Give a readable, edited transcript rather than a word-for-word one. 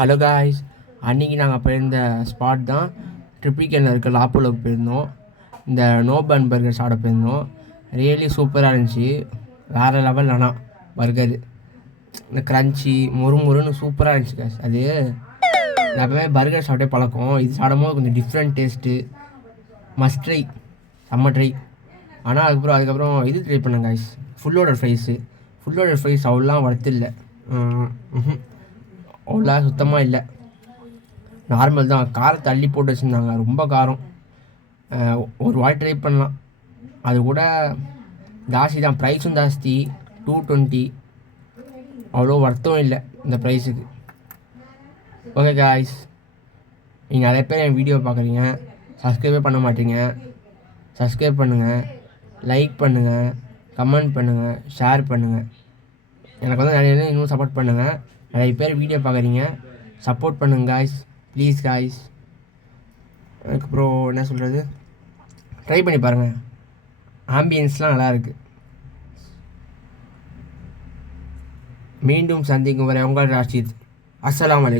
Hello guys, அன்றைக்கி நாங்கள் போயிருந்த ஸ்பாட் தான் ட்ரிப்ளிகேனில் இருக்க லாப்போலோக்கு போயிருந்தோம். இந்த நோ பன் பர்கர் சாப்பிட போயிருந்தோம். ரியலி சூப்பராக இருந்துச்சு. வேறு லெவல். ஆனால் பர்கரு இந்த க்ரன்ச்சி முறுமுறுன்னு சூப்பராக இருந்துச்சு காய்ஸ். அது எப்பவுமே பர்கர் சாப்பிட்டே பழக்கம். இது சாப்பிடும்போது கொஞ்சம் டிஃப்ரெண்ட் டேஸ்ட்டு. மஸ்ட் ட்ரை, செம்ம ட்ரை. ஆனால் அதுக்கப்புறம் இது ட்ரை பண்ணேன் காய்ஸ், ஃபுல்லோட ஃப்ரைஸ் அவ்வளோலாம் ஒர்த்து இல்லை. அவ்வளோ சுத்தமாக இல்லை, நார்மல் தான். காரத்தை தள்ளி போட்டு வச்சுருந்தாங்க, ரொம்ப காரம். ஒரு வாட்டி ட்ரை பண்ணலாம், அது கூட ஜாஸ்தி தான், ப்ரைஸும் ஜாஸ்தி. 220, அவ்வளோ ஒர்த்தும் இல்லை இந்த ப்ரைஸுக்கு. ஓகே காய்ஸ், நீங்கள் நிறைய பேர் என் வீடியோ பார்க்குறீங்க, சப்ஸ்கிரைபே பண்ண மாட்டீங்க. சப்ஸ்கிரைப் பண்ணுங்கள், லைக் பண்ணுங்கள், கமெண்ட் பண்ணுங்கள், ஷேர் பண்ணுங்கள். எனக்கு வந்து நிறைய இன்னும் சப்போர்ட் பண்ணுங்கள். நிறைய பேர் வீடியோ பார்க்குறீங்க, சப்போர்ட் பண்ணுங்க காய்ஸ், ப்ளீஸ் காய்ஸ். அதுக்கப்புறம் என்ன சொல்கிறது, ட்ரை பண்ணி பாருங்கள். ஆம்பியன்ஸ்லாம் நல்லாயிருக்கு. மீண்டும் சந்திக்கும் வரை உங்கள் ராஷித். அஸ்ஸலாமு அலைக்கும்.